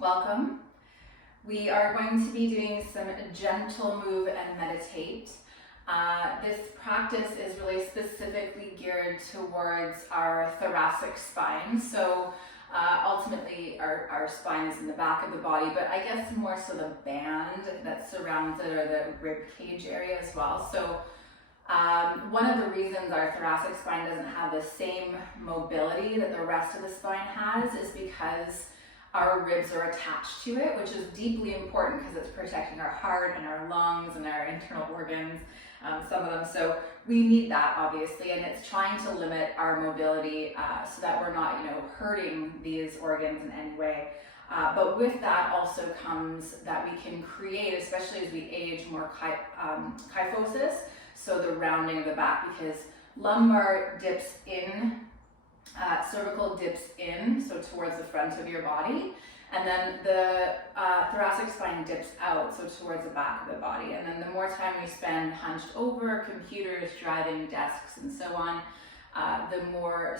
Welcome. We are going to be doing some gentle move and meditate. This practice is really specifically geared towards our thoracic spine. So ultimately our spine is in the back of the body, but I guess more so the band that surrounds it, or the rib cage area as well. So one of the reasons our thoracic spine doesn't have the same mobility that the rest of the spine has is because our ribs are attached to it, which is deeply important because it's protecting our heart and our lungs and our internal organs, some of them. So we need that, obviously, and it's trying to limit our mobility so that we're not, hurting these organs in any way. But with that also comes that we can create, especially as we age, more kyphosis, so the rounding of the back, because lumbar dips in, cervical dips in, so towards the front of your body, and then the thoracic spine dips out, so towards the back of the body. And then the more time we spend hunched over computers, driving desks, and so on, the more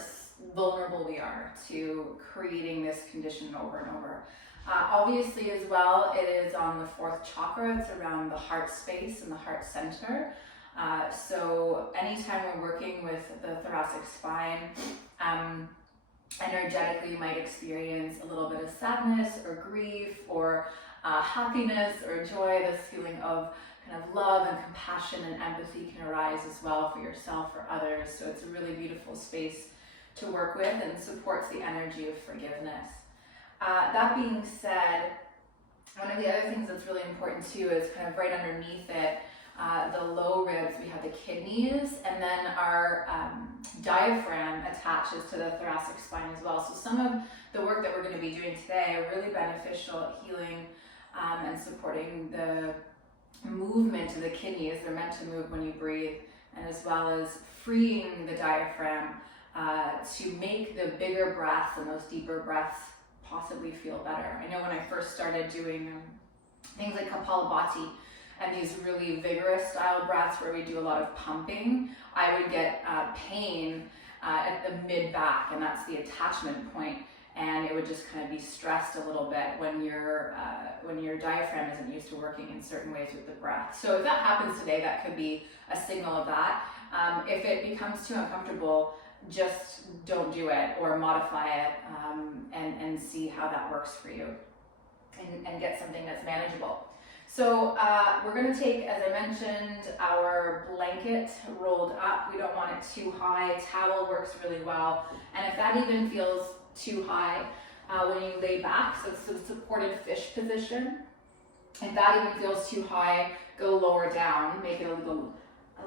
vulnerable we are to creating this condition over and over. Obviously as well, it is on the fourth chakra. It's around the heart space and the heart center. So anytime we're working with the thoracic spine, energetically you might experience a little bit of sadness or grief or happiness or joy. This feeling of kind of love and compassion and empathy can arise as well for yourself or others. So it's a really beautiful space to work with and supports the energy of forgiveness. That being said, one of the other things that's really important too is kind of right underneath it, the low ribs, we have the kidneys, and then our diaphragm attaches to the thoracic spine as well. So some of the work that we're going to be doing today are really beneficial at healing and supporting the movement of the kidneys. They're meant to move when you breathe, and as well as freeing the diaphragm to make the bigger breaths and those deeper breaths possibly feel better. I know when I first started doing things like Kapalabhati, and these really vigorous style breaths where we do a lot of pumping, I would get pain at the mid-back, and that's the attachment point, and it would just kind of be stressed a little bit when your diaphragm isn't used to working in certain ways with the breath. So if that happens today, that could be a signal of that. If it becomes too uncomfortable, just don't do it, or modify it and see how that works for you, and get something that's manageable. So we're going to take, as I mentioned, our blanket rolled up. We don't want it too high. Towel works really well. And if that even feels too high, when you lay back, so it's the supported fish position, if that even feels too high, go lower down, make it a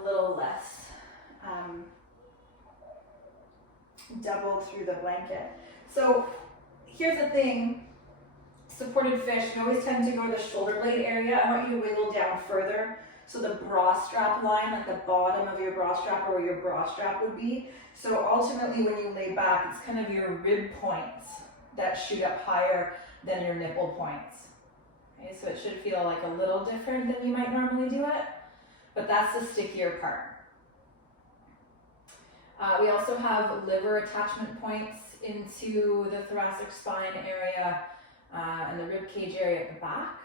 little less double through the blanket. So here's the thing. Supported fish, you always tend to go to the shoulder blade area. I want you to wiggle down further. So the bra strap line, like the bottom of your bra strap, or where your bra strap would be. So ultimately when you lay back, it's kind of your rib points that shoot up higher than your nipple points. Okay, so it should feel like a little different than you might normally do it, but that's the stickier part. We also have liver attachment points into the thoracic spine area, and the rib cage area at the back.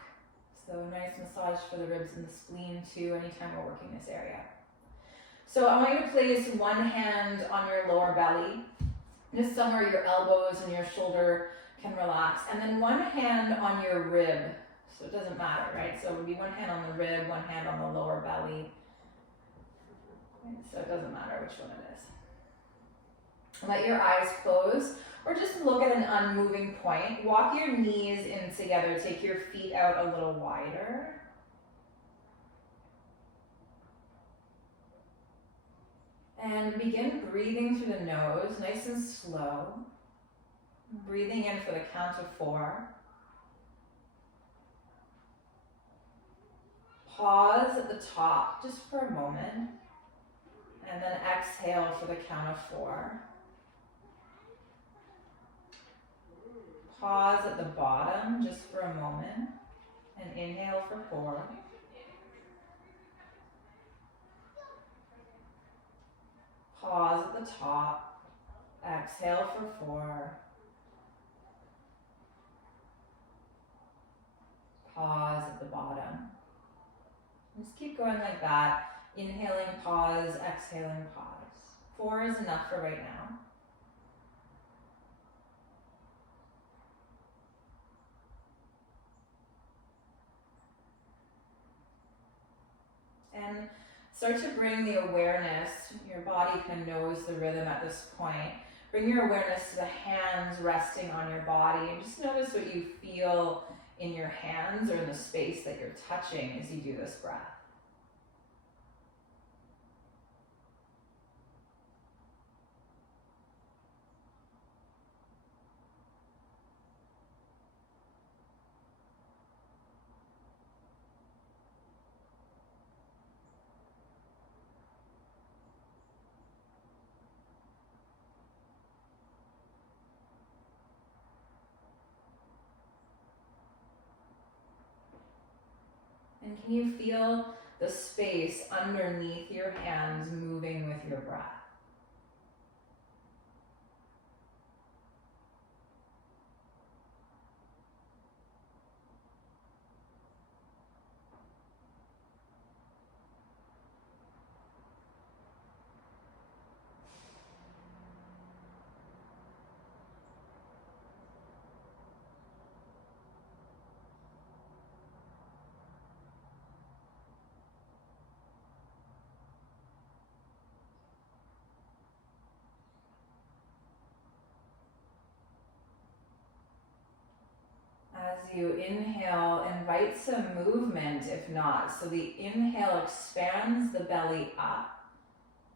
So a nice massage for the ribs and the spleen too, anytime we're working this area. So I want you to place one hand on your lower belly, just somewhere your elbows and your shoulder can relax, and then one hand on your rib. So it doesn't matter, right? So it would be one hand on the rib, one hand on the lower belly. So it doesn't matter which one it is. Let your eyes close, or just look at an unmoving point. Walk your knees in together. Take your feet out a little wider. And begin breathing through the nose, nice and slow. Breathing in for the count of 4. Pause at the top just for a moment. And then exhale for the count of 4. Pause at the bottom just for a moment, and inhale for 4. Pause at the top, exhale for 4. the bottom. Just keep going like that. Inhaling, pause, exhaling, pause. 4 is enough for right now. And start to bring the awareness, your body kind of knows the rhythm at this point. Bring your awareness to the hands resting on your body and just notice what you feel in your hands or in the space that you're touching as you do this breath. And can you feel the space underneath your hands moving with your breath? As you inhale, invite some movement if not. So the inhale expands the belly up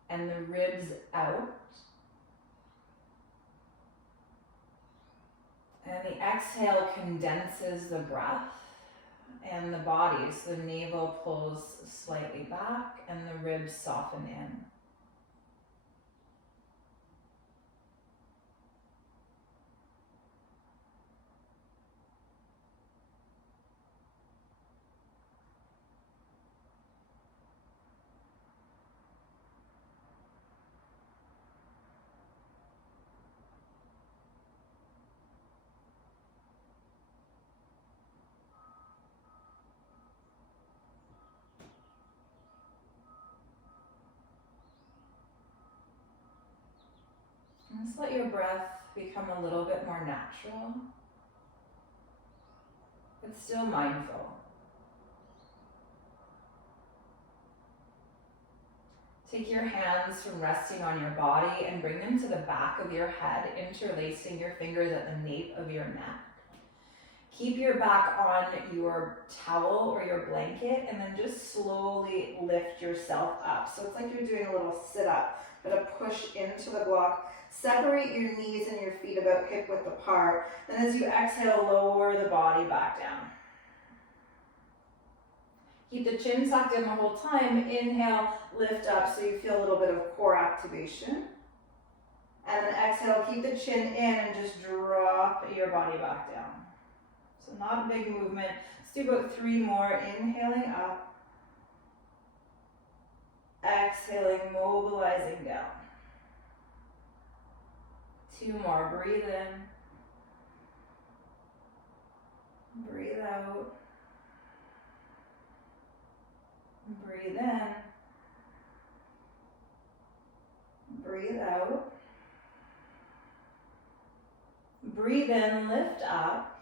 and the ribs out. And the exhale condenses the breath and the body. So the navel pulls slightly back and the ribs soften in. Just let your breath become a little bit more natural, but still mindful. Take your hands from resting on your body and bring them to the back of your head, interlacing your fingers at the nape of your neck. Keep your back on your towel or your blanket and then just slowly lift yourself up. So it's like you're doing a little sit-up, but a push into the block. Separate your knees and your feet about hip width apart. And as you exhale, lower the body back down. Keep the chin tucked in the whole time. Inhale, lift up so you feel a little bit of core activation. And then exhale, keep the chin in and just drop your body back down. So not a big movement. Let's do about 3 more. Inhaling up. Exhaling, mobilizing down. 2 more. Breathe in. Breathe out. Breathe in. Breathe out. Breathe in, lift up.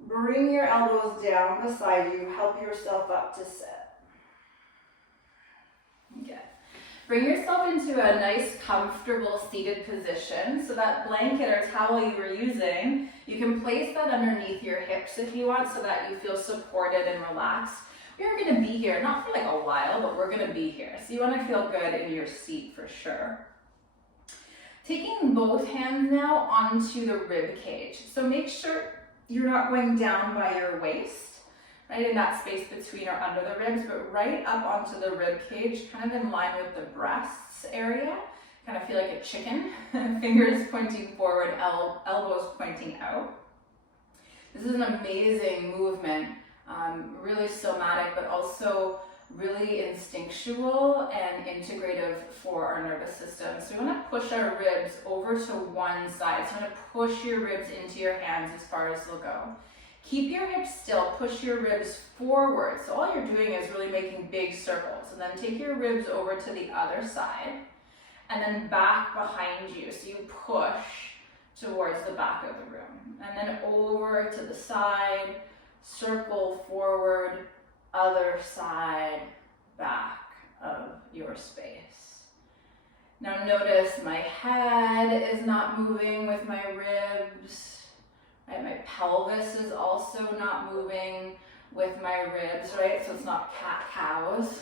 Bring your elbows down beside you. Help yourself up to sit. Okay. Bring yourself into a nice, comfortable seated position. So that blanket or towel you were using, you can place that underneath your hips if you want so that you feel supported and relaxed. We're going to be here, not for like a while, but we're going to be here. So you want to feel good in your seat for sure. Taking both hands now onto the rib cage. So make sure you're not going down by your waist, right in that space between or under the ribs, but right up onto the rib cage, kind of in line with the breasts area. Kind of feel like a chicken, fingers pointing forward, elbows pointing out. This is an amazing movement, really somatic, but also really instinctual and integrative for our nervous system. So we want to push our ribs over to one side. So you want to push your ribs into your hands as far as they'll go. Keep your hips still, push your ribs forward. So all you're doing is really making big circles. And then take your ribs over to the other side and then back behind you. So you push towards the back of the room. And then over to the side, circle forward, other side, back of your space. Now notice my head is not moving with my ribs. Right? My pelvis is also not moving with my ribs, right? So it's not cat-cows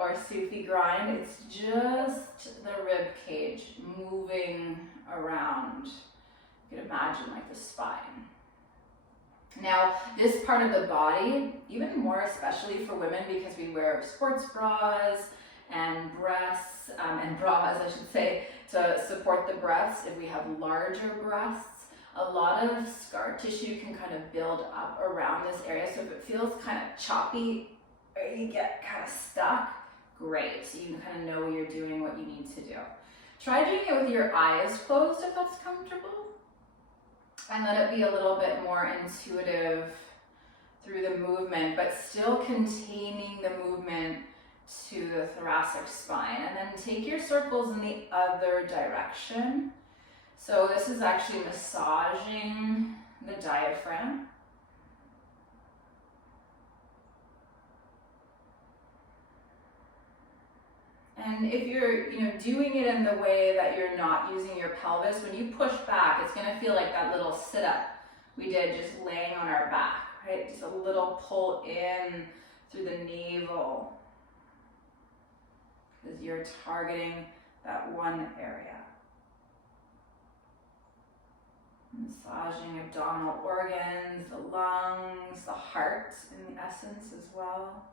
or Sufi grind. It's just the rib cage moving around. You can imagine like the spine. Now, this part of the body, even more especially for women because we wear sports bras and breasts, and bras, I should say, to support the breasts. If we have larger breasts, a lot of scar tissue can kind of build up around this area. So if it feels kind of choppy or you get kind of stuck, great. So you can kind of know you're doing what you need to do. Try doing it with your eyes closed if that's comfortable. And let it be a little bit more intuitive through the movement, but still containing the movement to the thoracic spine. And then take your circles in the other direction. So this is actually massaging the diaphragm. And if you're doing it in the way that you're not using your pelvis, when you push back, it's going to feel like that little sit-up we did just laying on our back, right? Just a little pull in through the navel because you're targeting that one area. Massaging abdominal organs, the lungs, the heart in the essence as well.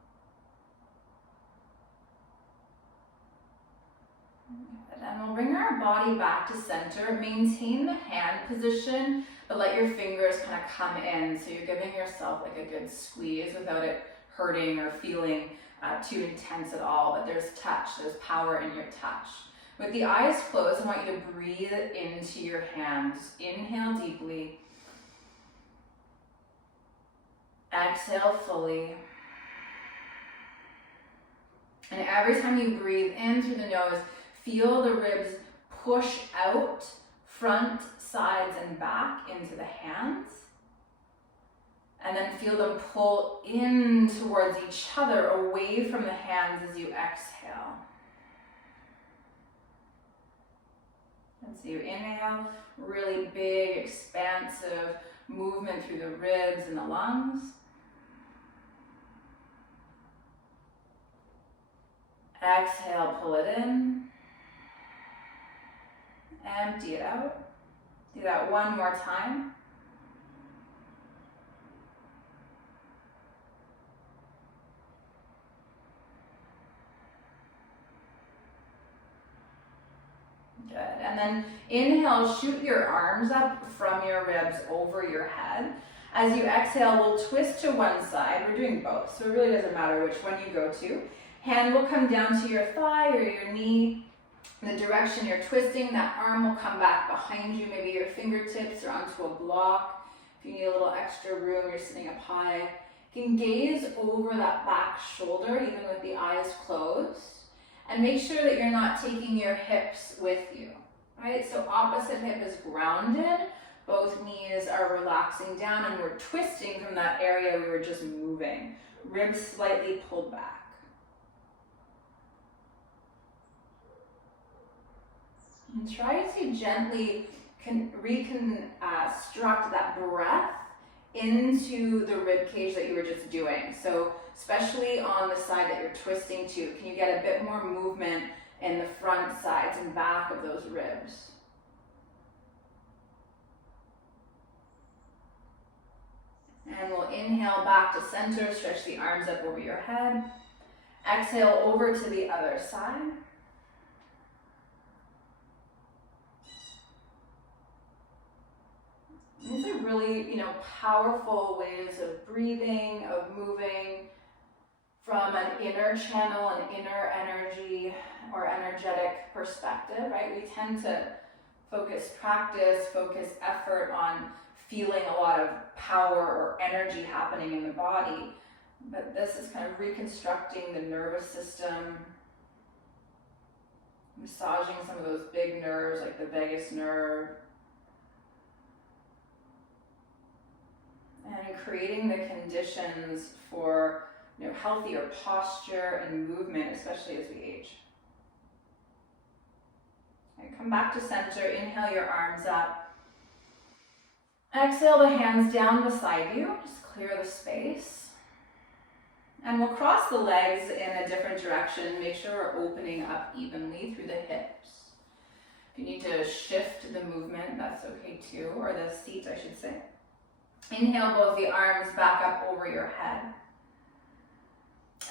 And we'll bring our body back to center. Maintain the hand position, but let your fingers kind of come in. So you're giving yourself like a good squeeze without it hurting or feeling too intense at all. But there's touch, there's power in your touch. With the eyes closed, I want you to breathe into your hands. Inhale deeply. Exhale fully. And every time you breathe in through the nose, feel the ribs push out, front, sides, and back into the hands. And then feel them pull in towards each other, away from the hands as you exhale. And so you inhale, really big, expansive movement through the ribs and the lungs. Exhale, pull it in. Empty it out. Do that one more time. Good. And then inhale, shoot your arms up from your ribs over your head. As you exhale, we'll twist to one side. We're doing both, so it really doesn't matter which one you go to. Hand will come down to your thigh or your knee. The direction you're twisting, that arm will come back behind you, maybe your fingertips or onto a block. If you need a little extra room, you're sitting up high. You can gaze over that back shoulder, even with the eyes closed. And make sure that you're not taking your hips with you, right? So opposite hip is grounded, both knees are relaxing down, and we're twisting from that area we were just moving. Ribs slightly pulled back. And try to gently reconstruct that breath into the rib cage that you were just doing. So especially on the side that you're twisting to, can you get a bit more movement in the front, sides, and back of those ribs? And we'll inhale back to center, stretch the arms up over your head. Exhale over to the other side. These are really, powerful ways of breathing, of moving from an inner channel, an inner energy or energetic perspective, right? We tend to focus effort on feeling a lot of power or energy happening in the body. But this is kind of reconstructing the nervous system, massaging some of those big nerves like the vagus nerve, and creating the conditions for healthier posture and movement, especially as we age. Okay, come back to center, inhale your arms up. Exhale the hands down beside you, just clear the space. And we'll cross the legs in a different direction, make sure we're opening up evenly through the hips. If you need to shift the movement, that's okay too, or the seat, I should say. Inhale both the arms back up over your head.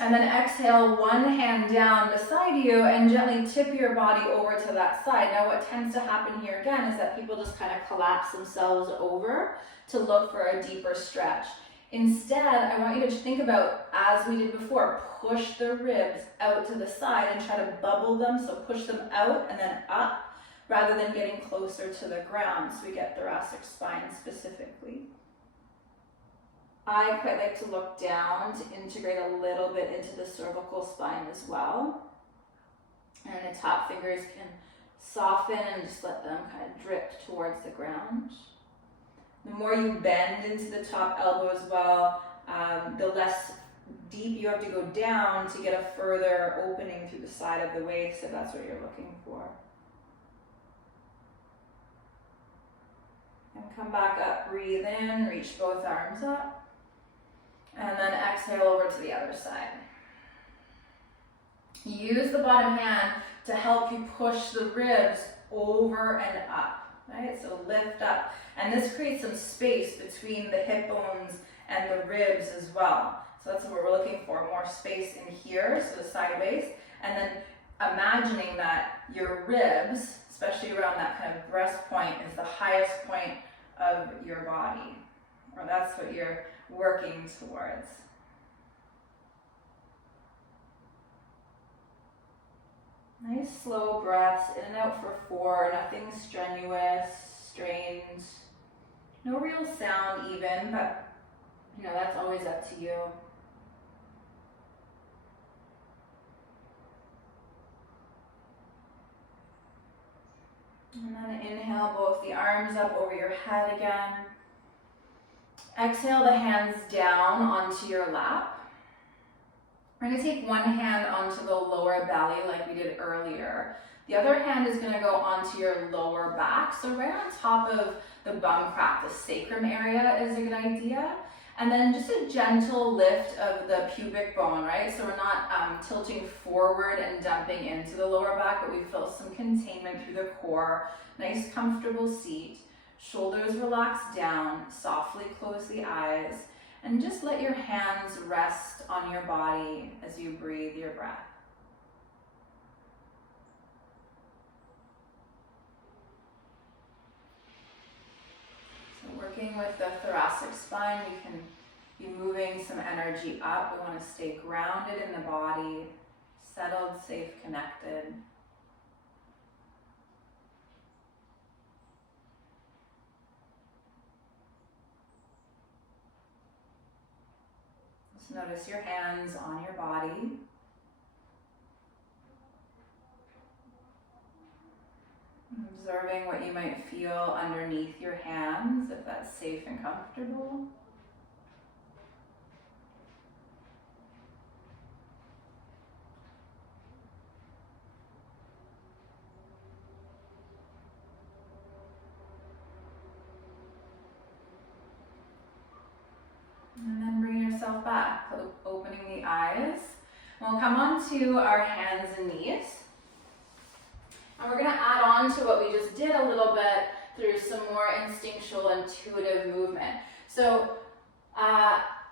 And then exhale one hand down beside you and gently tip your body over to that side. Now what tends to happen here again is that people just kind of collapse themselves over to look for a deeper stretch. Instead, I want you to think about, as we did before, push the ribs out to the side and try to bubble them, so push them out and then up, rather than getting closer to the ground, so we get thoracic spine specifically. I quite like to look down to integrate a little bit into the cervical spine as well. And the top fingers can soften and just let them kind of drip towards the ground. The more you bend into the top elbow as well, the less deep you have to go down to get a further opening through the side of the waist, if that's what you're looking for. And come back up, breathe in, reach both arms up. And then exhale over to the other side. Use the bottom hand to help you push the ribs over and up, right? So lift up. And this creates some space between the hip bones and the ribs as well. So that's what we're looking for, more space in here, so the side waist. And then imagining that your ribs, especially around that kind of breast point, is the highest point of your body. Or that's what you're working towards. Nice slow breaths, in and out for 4, nothing strenuous, strained. No real sound even, but that's always up to you. And then inhale both the arms up over your head again. Exhale the hands down onto your lap. We're going to take one hand onto the lower belly like we did earlier. The other hand is going to go onto your lower back. So right on top of the bum crack, the sacrum area is a good idea. And then just a gentle lift of the pubic bone, right? So we're not tilting forward and dumping into the lower back, but we feel some containment through the core. Nice comfortable seat. Shoulders relax down, softly close the eyes, and just let your hands rest on your body as you breathe your breath. So working with the thoracic spine, we can be moving some energy up. We want to stay grounded in the body, settled, safe, connected. Just notice your hands on your body. Observing what you might feel underneath your hands, if that's safe and comfortable. And then bring yourself back, opening the eyes. We'll come on to our hands and knees. And we're going to add on to what we just did a little bit through some more instinctual, intuitive movement. So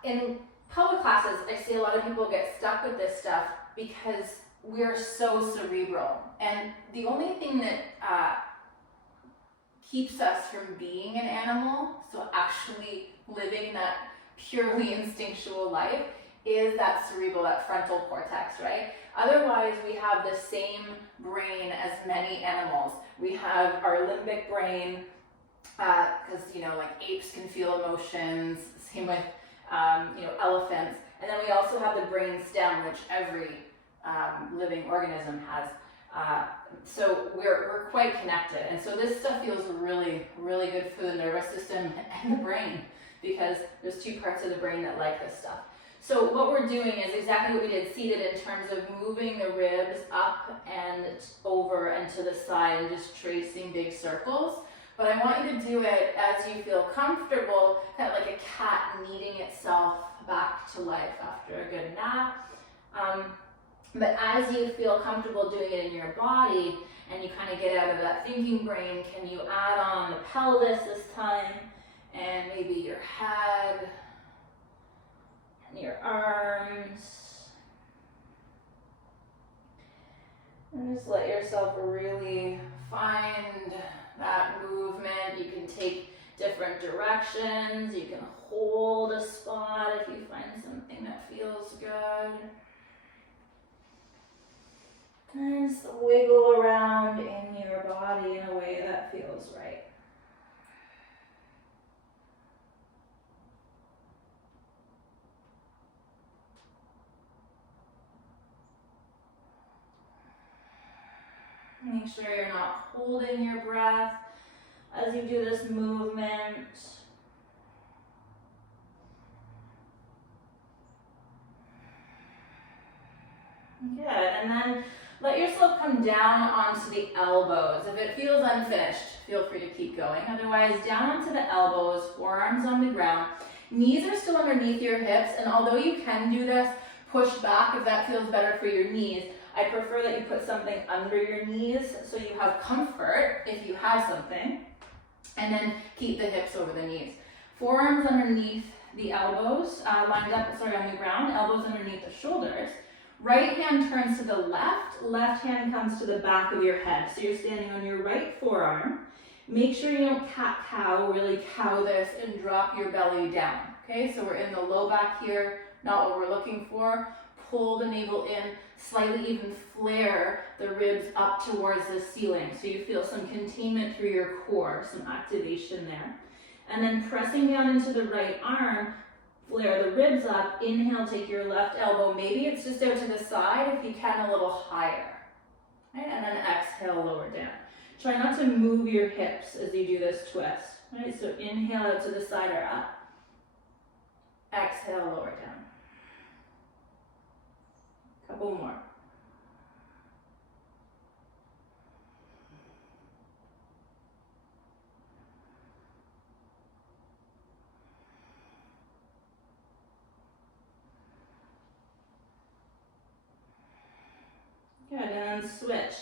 in public classes, I see a lot of people get stuck with this stuff because we're so cerebral. And the only thing that keeps us from being an animal, so actually living that purely instinctual life, is that cerebral, that frontal cortex, right? Otherwise, we have the same brain as many animals. We have our limbic brain, because like apes can feel emotions, same with elephants. And then we also have the brain stem, which every living organism has. So we're quite connected, and so this stuff feels really, really good for the nervous system and the brain, because there's two parts of the brain that like this stuff. So what we're doing is exactly what we did seated, in terms of moving the ribs up and over and to the side and just tracing big circles. But I want you to do it as you feel comfortable, kind of like a cat kneading itself back to life after a good nap. But as you feel comfortable doing it in your body and you kind of get out of that thinking brain, can you add on the pelvis this time, and maybe your head and your arms. And just let yourself really find that movement. You can take different directions. You can hold a spot if you find something that feels good. And just wiggle around in your body in a way that feels right. Make sure you're not holding your breath as you do this movement. Good, and then let yourself come down onto the elbows. If it feels unfinished, feel free to keep going. Otherwise, down onto the elbows, forearms on the ground. Knees are still underneath your hips, and although you can do this, push back if that feels better for your knees. I prefer that you put something under your knees so you have comfort if you have something, and then keep the hips over the knees. Forearms underneath the elbows, lined up, on the ground, elbows underneath the shoulders. Right hand turns to the left hand comes to the back of your head. So you're standing on your right forearm. Make sure you don't cat-cow, really cow this and drop your belly down. Okay, so we're in the low back here, not what we're looking for. Pull the navel in, slightly even flare the ribs up towards the ceiling. So you feel some containment through your core, some activation there. And then pressing down into the right arm, flare the ribs up, inhale, take your left elbow, maybe it's just out to the side, if you can a little higher. Right? And then exhale, lower down. Try not to move your hips as you do this twist. Right? So inhale out to the side or up. Exhale, lower down. Couple more. Good, and then switch.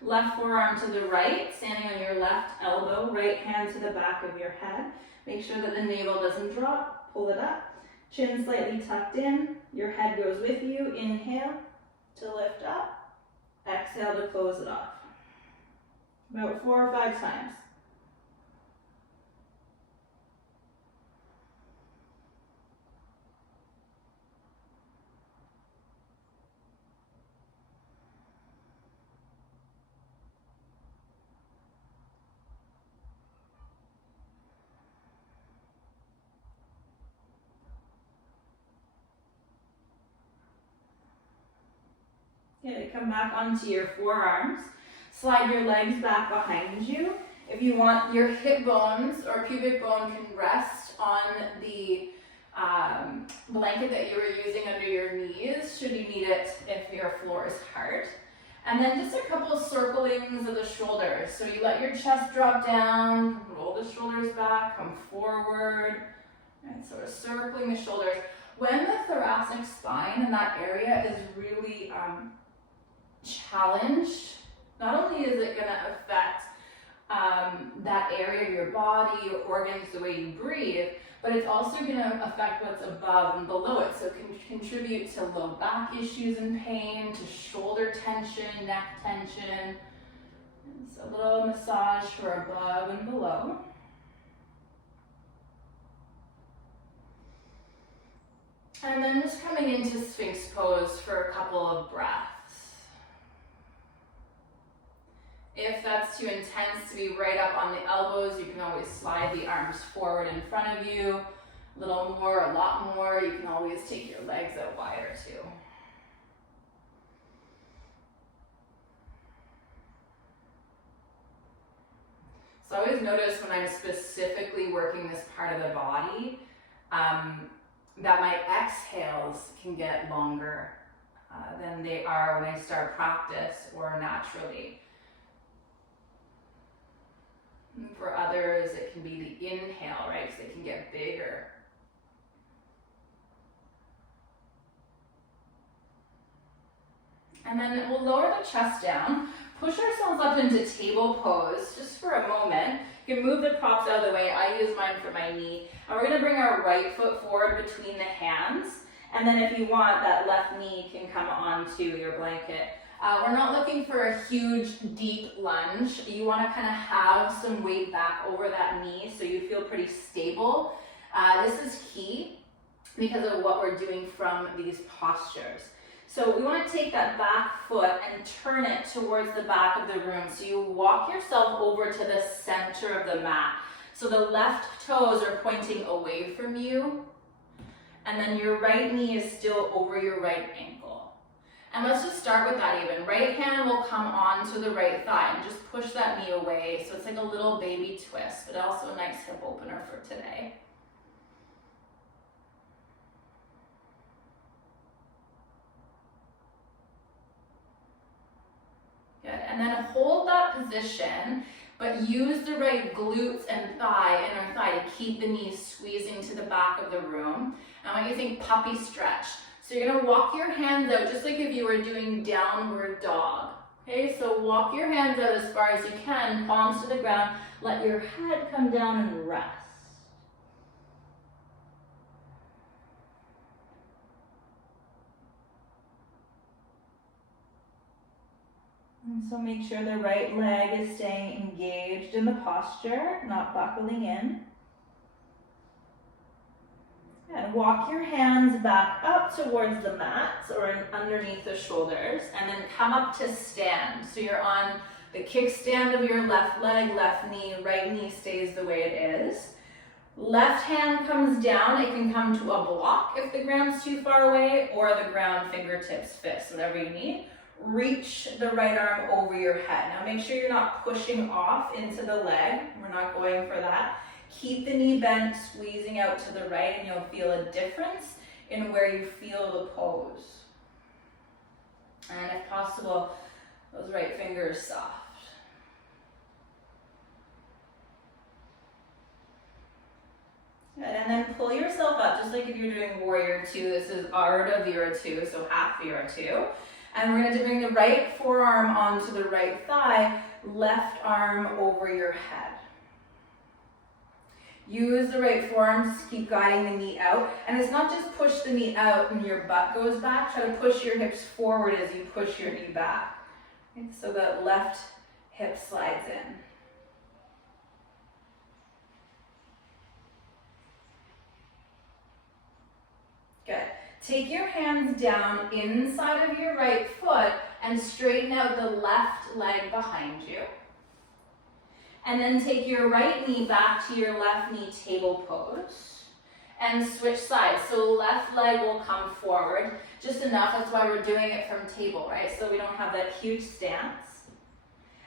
Left forearm to the right, standing on your left elbow, right hand to the back of your head. Make sure that the navel doesn't drop, pull it up. Chin slightly tucked in, your head goes with you. Inhale to lift up, exhale to close it off. About 4 or 5 times. Good, come back onto your forearms. Slide your legs back behind you. If you want, your hip bones or pubic bone can rest on the blanket that you were using under your knees, should you need it if your floor is hard. And then just a couple of circlings of the shoulders. So you let your chest drop down, roll the shoulders back, come forward, and so we're circling the shoulders. When the thoracic spine in that area is really challenged, not only is it going to affect that area of your body, your organs, the way you breathe, but it's also going to affect what's above and below it. So it can contribute to low back issues and pain, to shoulder tension, neck tension. And so a little massage for above and below. And then just coming into Sphinx pose for a couple of breaths. If that's too intense to be right up on the elbows, you can always slide the arms forward in front of you. A little more, a lot more. You can always take your legs out wider too. So I always notice when I'm specifically working this part of the body, that my exhales can get longer than they are when I start practice or naturally. And for others, it can be the inhale, right? Because they can get bigger. And then we'll lower the chest down, push ourselves up into table pose just for a moment. You can move the props out of the way. I use mine for my knee. And we're gonna bring our right foot forward between the hands. And then if you want, that left knee can come onto your blanket. We're not looking for a huge, deep lunge. You wanna kind of have some weight back over that knee so you feel pretty stable. This is key because of what we're doing from these postures. So we want to take that back foot and turn it towards the back of the room. So you walk yourself over to the center of the mat. So the left toes are pointing away from you. And then your right knee is still over your right ankle. And let's just start with that even. Right hand will come onto the right thigh and just push that knee away. So it's like a little baby twist, but also a nice hip opener for today. Good, and then hold that position, but use the right glutes and inner thigh to keep the knees squeezing to the back of the room. I want you to think puppy stretch. So you're gonna walk your hands out just like if you were doing downward dog. Okay, so walk your hands out as far as you can, palms to the ground. Let your head come down and rest. And so make sure the right leg is staying engaged in the posture, not buckling in. And walk your hands back up towards the mat or underneath the shoulders, and then come up to stand. So you're on the kickstand of your left leg, left knee, right knee stays the way it is. Left hand comes down. It can come to a block if the ground's too far away, or the ground, fingertips, fists, whatever you need. Reach the right arm over your head. Now make sure you're not pushing off into the leg. We're not going for that. Keep the knee bent, squeezing out to the right, and you'll feel a difference in where you feel the pose. And if possible, those right fingers soft. Good, and then pull yourself up, just like if you're doing warrior two. This is Ardha Vira two, so half Vira two. And we're going to bring the right forearm onto the right thigh, left arm over your head. Use the right forearm to keep guiding the knee out. And it's not just push the knee out and your butt goes back. Try to push your hips forward as you push your knee back. Okay, so that left hip slides in. Good. Take your hands down inside of your right foot and straighten out the left leg behind you. And then take your right knee back to your left knee table pose and switch sides. So left leg will come forward just enough. That's why we're doing it from table, right? So we don't have that huge stance.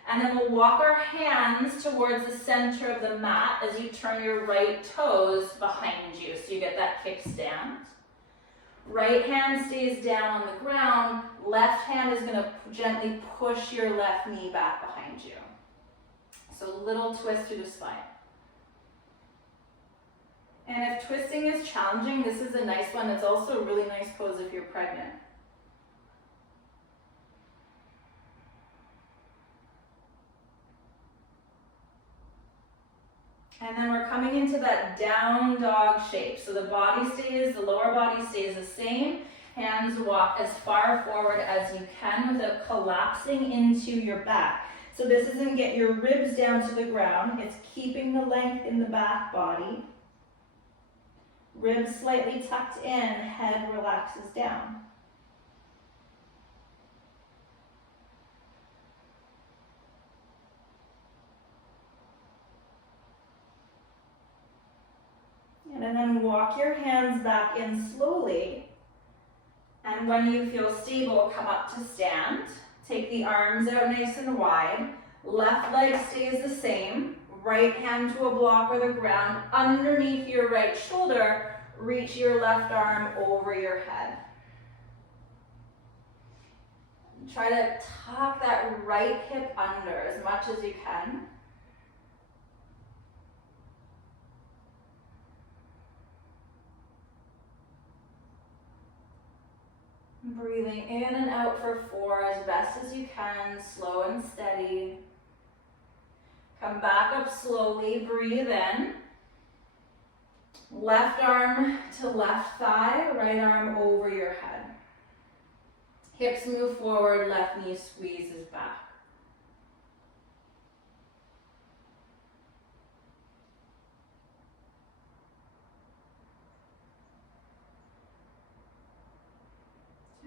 And then we'll walk our hands towards the center of the mat as you turn your right toes behind you. So you get that kickstand. Right hand stays down on the ground. Left hand is going to gently push your left knee back behind you. So a little twist through the spine. And if twisting is challenging, this is a nice one. It's also a really nice pose if you're pregnant. And then we're coming into that down dog shape. So the body stays, the lower body stays the same. Hands walk as far forward as you can without collapsing into your back. So this isn't get your ribs down to the ground. It's keeping the length in the back body. Ribs slightly tucked in, head relaxes down. . walk your hands back in slowly. And when you feel stable, come up to stand. Take the arms out nice and wide. Left leg stays the same. Right hand to a block or the ground. Underneath your right shoulder, reach your left arm over your head. Try to tuck that right hip under as much as you can. Breathing in and out for 4 as best as you can, slow and steady. Come back up slowly, breathe in. Left arm to left thigh, right arm over your head. Hips move forward, left knee squeezes back.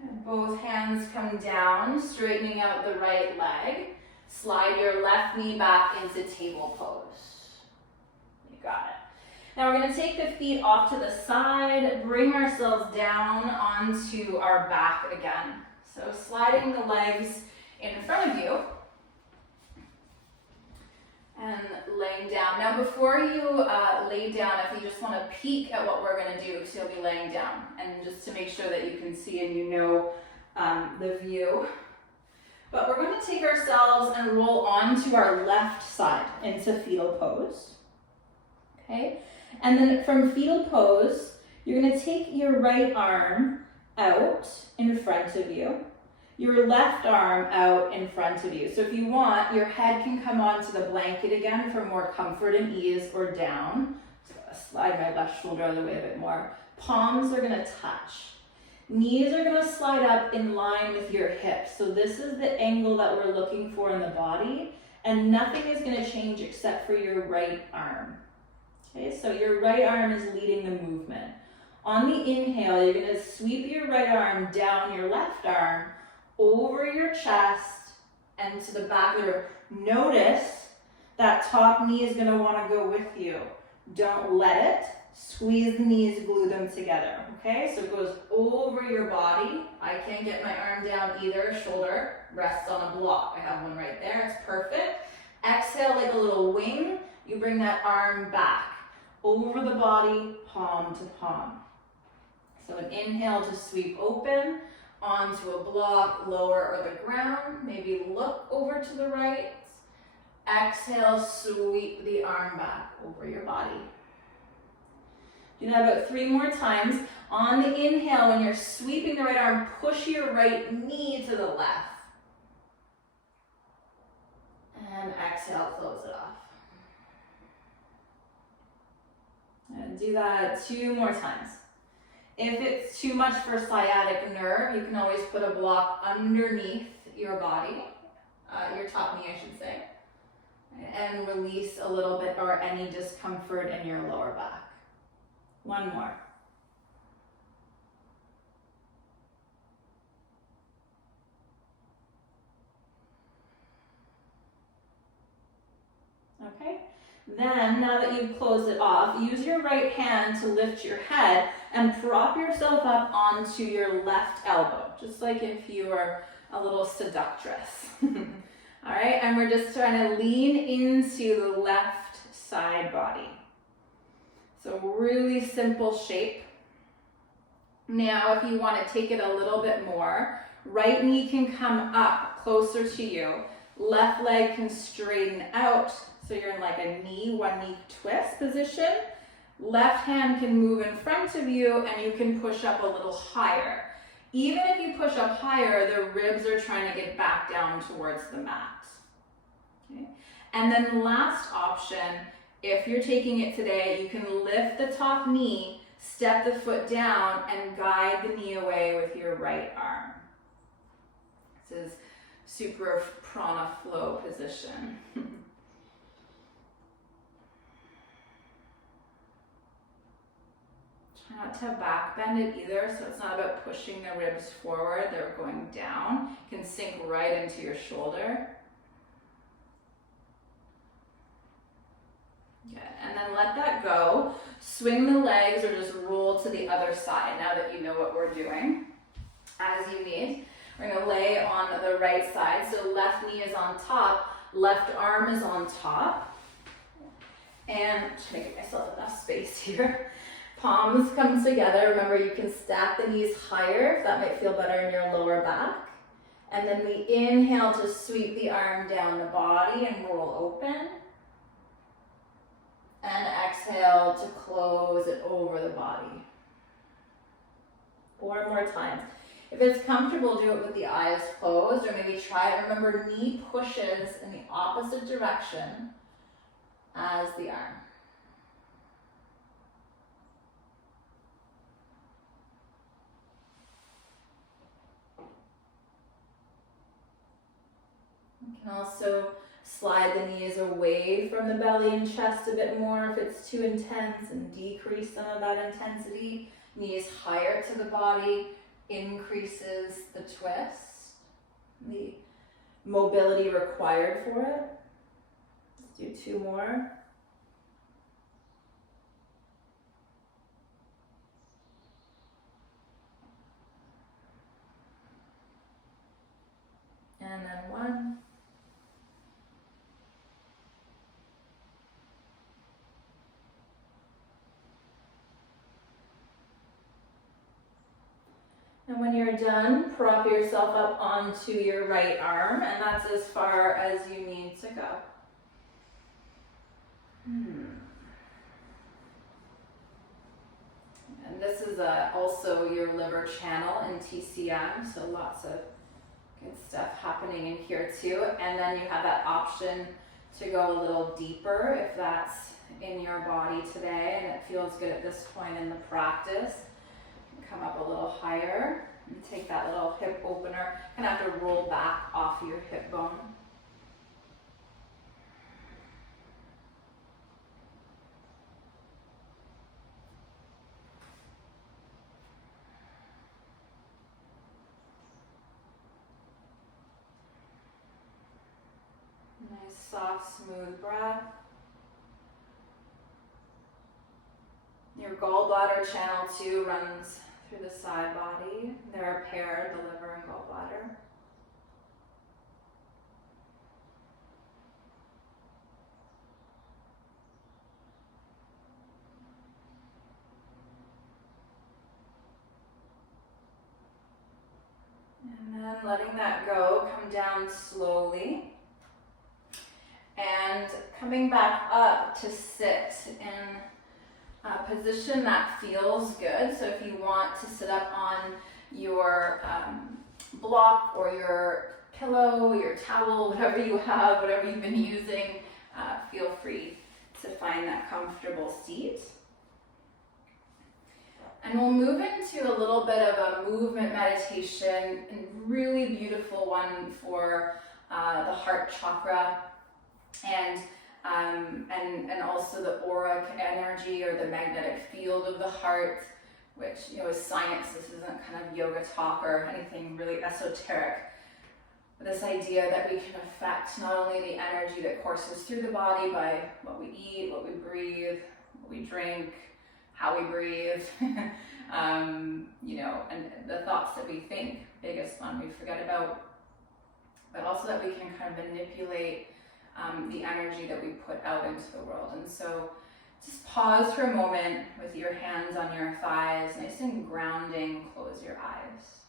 And both hands come down, straightening out the right leg. Slide your left knee back into table pose. You got it. Now we're going to take the feet off to the side, bring ourselves down onto our back again. So sliding the legs in front of you and laying down. Now before you lay down, if you just want to peek at what we're going to do, because you'll be laying down, and just to make sure that you can see and you know the view. But we're going to take ourselves and roll onto our left side into fetal pose. Okay? And then from fetal pose, you're going to take your right arm out in front of you, your left arm out in front of you. So if you want, your head can come onto the blanket again for more comfort and ease, or down. So I'm going to slide my left shoulder out of the way a bit more. Palms are going to touch. Knees are going to slide up in line with your hips. So this is the angle that we're looking for in the body, and nothing is going to change except for your right arm. Okay, so your right arm is leading the movement. On the inhale, you're going to sweep your right arm down your left arm, over your chest, and to the back there. Notice that top knee is going to want to go with you. Don't let it. Squeeze the knees, glue them together. Okay, so it goes over your body. I can't get my arm down either. Shoulder rests on a block. I have one right there. It's perfect. Exhale like a little wing. You bring that arm back over the body, palm to palm. So an inhale to sweep open onto a block, lower or the ground. Maybe look over to the right. Exhale, sweep the arm back over your body. Do that about 3 more times. On the inhale, when you're sweeping the right arm, push your right knee to the left. And exhale, close it off. And do that 2 more times. If it's too much for sciatic nerve, you can always put a block underneath your body, your top knee, I should say, and release a little bit or any discomfort in your lower back. 1 more. Okay, then now that you've closed it off, use your right hand to lift your head and prop yourself up onto your left elbow, just like if you were a little seductress. All right, and we're just trying to lean into the left side body. So really simple shape. Now, if you want to take it a little bit more, right knee can come up closer to you. Left leg can straighten out. So you're in like a knee, 1 knee twist position. Left hand can move in front of you and you can push up a little higher. Even if you push up higher, the ribs are trying to get back down towards the mat. Okay. And then last option, if you're taking it today, you can lift the top knee, step the foot down, and guide the knee away with your right arm. This is super prana flow position. Try not to back bend it either, so it's not about pushing the ribs forward, they're going down. You can sink right into your shoulder. Good, and then let that go. swing the legs or just roll to the other side now that you know what we're doing as you need. We're going to lay on the right side. So left knee is on top, left arm is on top. And just making myself enough space here. Palms come together. Remember, you can stack the knees higher if that might feel better in your lower back. And then we inhale to sweep the arm down the body and roll open. And exhale to close it over the body. 4 more times. If it's comfortable, do it with the eyes closed, or maybe try it. Remember, knee pushes in the opposite direction as the arm. You can also slide the knees away from the belly and chest a bit more if it's too intense, and decrease some of that intensity. Knees higher to the body increases the twist, the mobility required for it. Let's do 2 more. And then 1. And when you're done, prop yourself up onto your right arm, and that's as far as you need to go. And this is also your liver channel in TCM, so lots of good stuff happening in here too. And then you have that option to go a little deeper if that's in your body today and it feels good at this point in the practice. Come up a little higher and take that little hip opener. Kind of have to roll back off your hip bone. Nice, soft, smooth breath. Your gallbladder channel too runs through the side body. They're paired, the liver and gallbladder. And then letting that go, come down slowly. And coming back up to sit in a position that feels good. So if you want to sit up on your block or your pillow, your towel, whatever you have, whatever you've been using, feel free to find that comfortable seat. And we'll move into a little bit of a movement meditation, and really beautiful one for the heart chakra and also the auric energy or the magnetic field of the heart, which is science. This isn't kind of yoga talk or anything really esoteric. But this idea that we can affect not only the energy that courses through the body by what we eat, what we breathe, what we drink, how we breathe, and the thoughts that we think, biggest one we forget about, but also that we can kind of manipulate the energy that we put out into the world. And so just pause for a moment with your hands on your thighs, nice and grounding, close your eyes.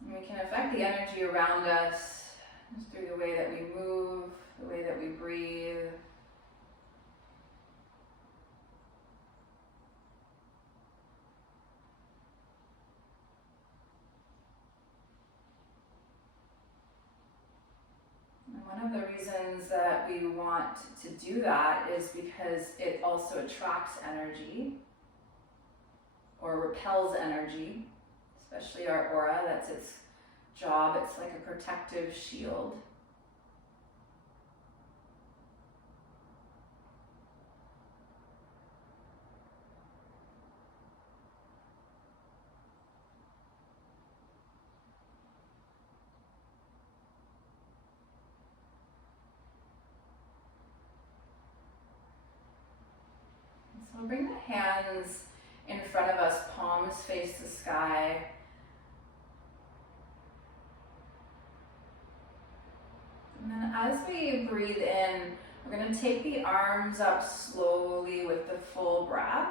And we can affect the energy around us just through the way that we move, the way that we breathe. One of the reasons that we want to do that is because it also attracts energy or repels energy, especially our aura. That's its job. It's like a protective shield. So we'll bring the hands in front of us, palms face the sky. And then as we breathe in, we're going to take the arms up slowly with the full breath,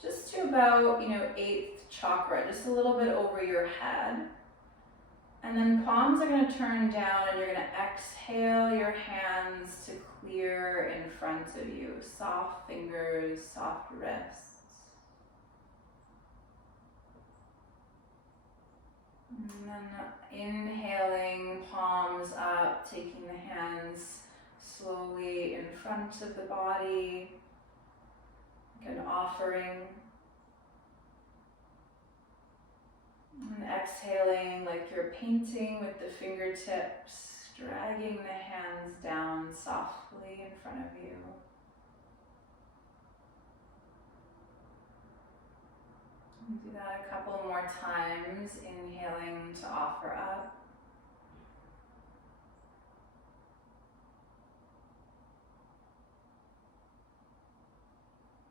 just to about, 8th chakra, just a little bit over your head. And then palms are going to turn down and you're going to exhale your hands to clear in front of you. Soft fingers, soft wrists. And then inhaling, palms up, taking the hands slowly in front of the body, like an offering. And exhaling like you're painting with the fingertips, dragging the hands down softly in front of you. And do that a couple more times, inhaling to offer up.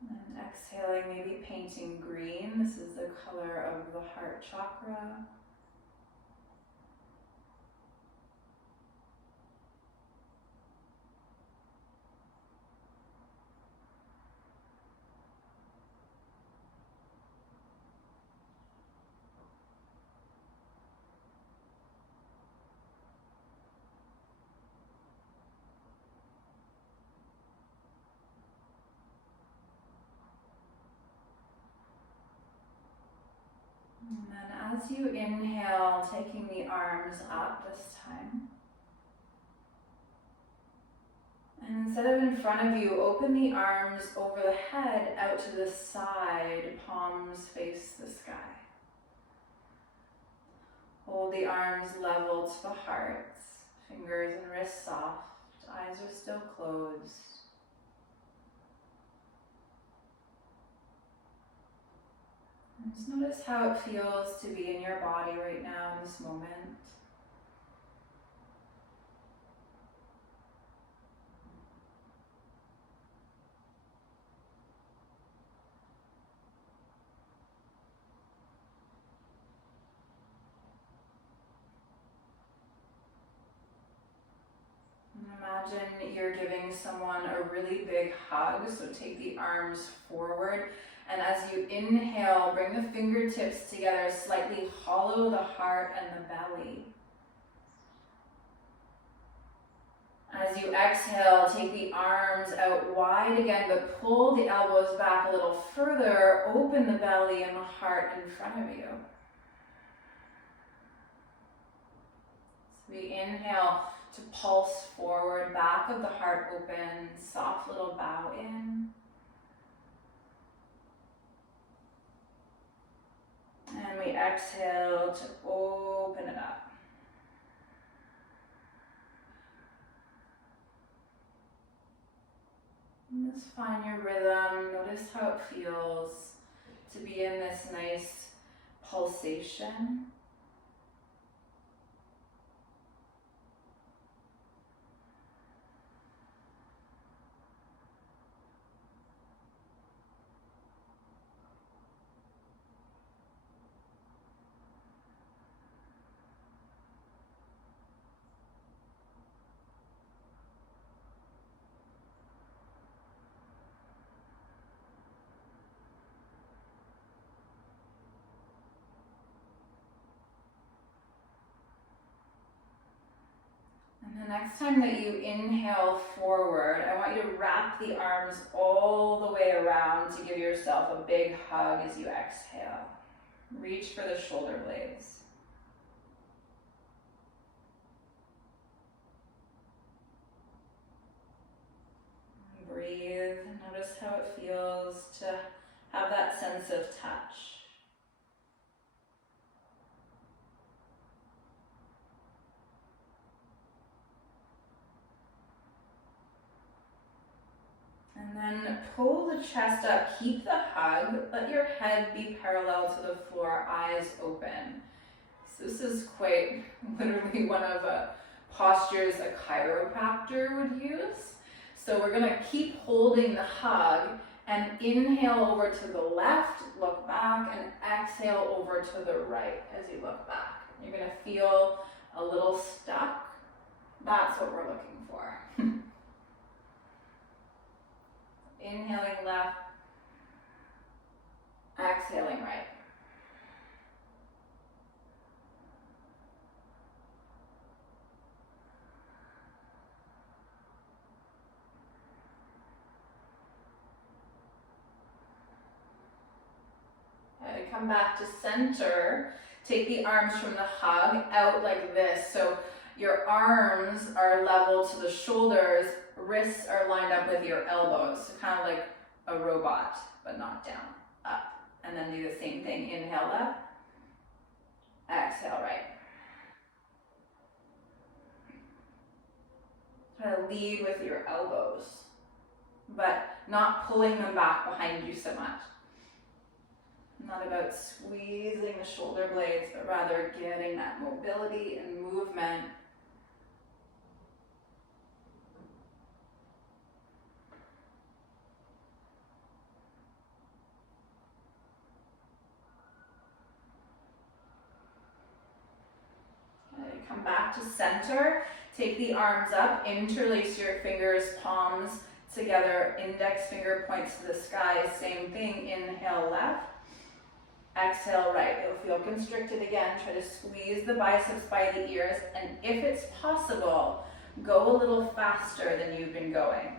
And exhaling, maybe painting green. This is the color of the heart chakra. And then as you inhale, taking the arms up this time. And instead of in front of you, open the arms over the head out to the side, palms face the sky. Hold the arms level to the heart, fingers and wrists soft, eyes are still closed. And just notice how it feels to be in your body right now in this moment. And imagine you're giving someone a really big hug, so take the arms forward. And as you inhale, bring the fingertips together, slightly hollow the heart and the belly. As you exhale, take the arms out wide again, but pull the elbows back a little further, open the belly and the heart in front of you. So we inhale to pulse forward, back of the heart open, soft little bow in. And we exhale to open it up. And just find your rhythm. Notice how it feels to be in this nice pulsation. And the next time that you inhale forward, I want you to wrap the arms all the way around to give yourself a big hug as you exhale. Reach for the shoulder blades. Breathe. Notice how it feels to have that sense of touch. And then pull the chest up, keep the hug, let your head be parallel to the floor, eyes open. So this is quite literally one of the postures a chiropractor would use. So we're gonna keep holding the hug, And inhale over to the left, look back, and exhale over to the right as you look back. You're gonna feel a little stuck. That's what we're looking for. Inhaling left, exhaling right. Come back to center. Take the arms from the hug out like this. So your arms are level to the shoulders, wrists are lined up with your elbows. So kind of like a robot, but not down, up. And then do the same thing. Inhale left, exhale right. Try to lead with your elbows, but not pulling them back behind you so much. Not about squeezing the shoulder blades, but rather getting that mobility and movement. Okay, come back to center. Take the arms up, interlace your fingers, palms together, index finger points to the sky. Same thing, inhale left. Exhale right. You'll feel constricted again. Try to squeeze the biceps by the ears, and if it's possible, go a little faster than you've been going.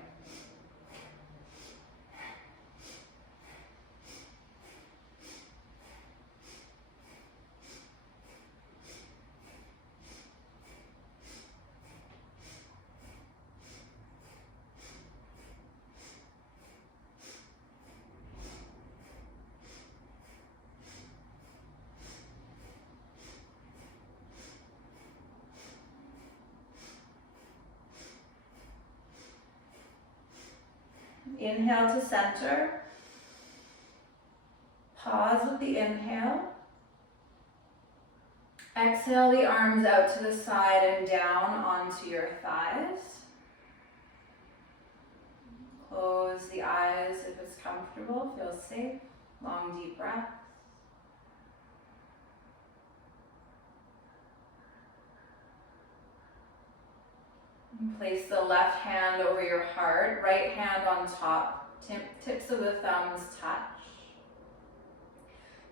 Inhale to center. Pause with the inhale. Exhale the arms out to the side and down onto your thighs. Close the eyes if it's comfortable, feel safe. Long deep breaths. Place the left hand over your heart, right hand on top, tips of the thumbs touch.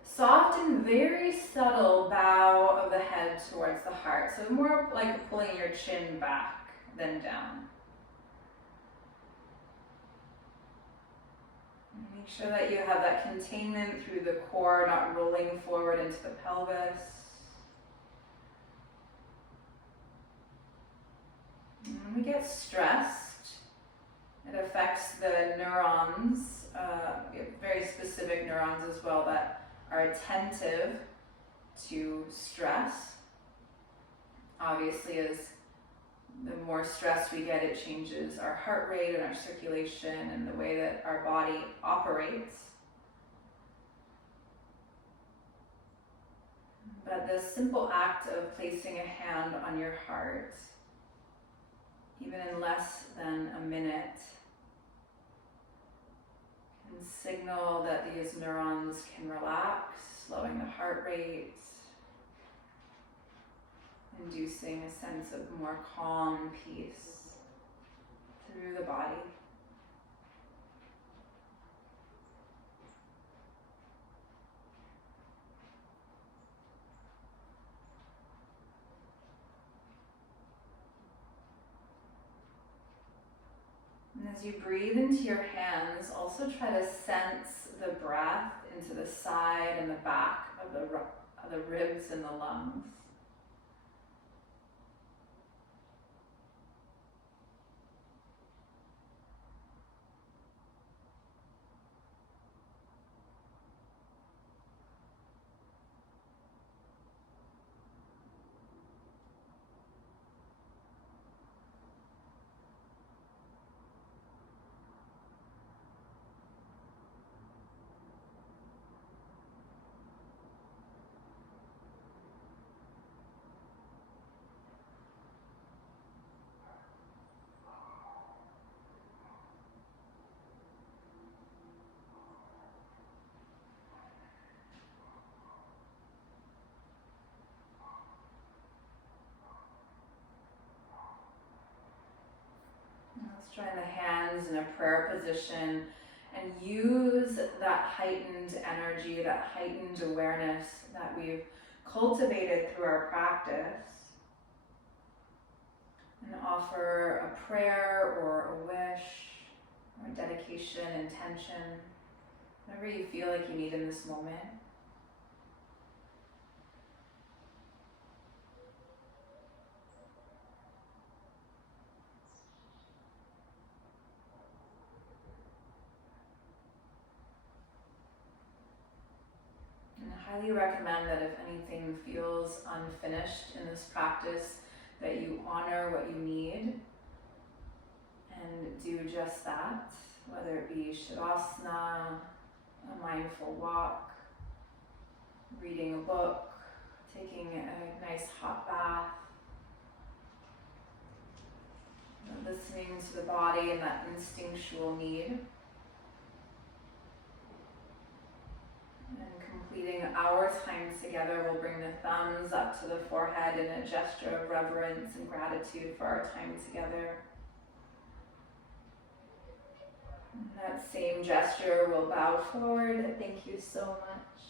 Soft and very subtle bow of the head towards the heart, so more like pulling your chin back than down. Make sure that you have that containment through the core, not rolling forward into the pelvis. When we get stressed, it affects the neurons, very specific neurons as well that are attentive to stress. Obviously, as the more stress we get, it changes our heart rate and our circulation and the way that our body operates. But the simple act of placing a hand on your heart, even in less than a minute, can signal that these neurons can relax, slowing the heart rate, inducing a sense of more calm peace through the body. And as you breathe into your hands, also try to sense the breath into the side and the back of the ribs and the lungs. Let's join the hands in a prayer position and use that heightened energy, that heightened awareness that we've cultivated through our practice, and offer a prayer or a wish or a dedication, intention, whatever you feel like you need in this moment. And I highly recommend that if anything feels unfinished in this practice, that you honor what you need and do just that, whether it be Shavasana, a mindful walk, reading a book, taking a nice hot bath, listening to the body and that instinctual need, and completing our time together. We'll bring the thumbs up to the forehead in a gesture of reverence and gratitude for our time together. In that same gesture, we'll bow forward. Thank you so much.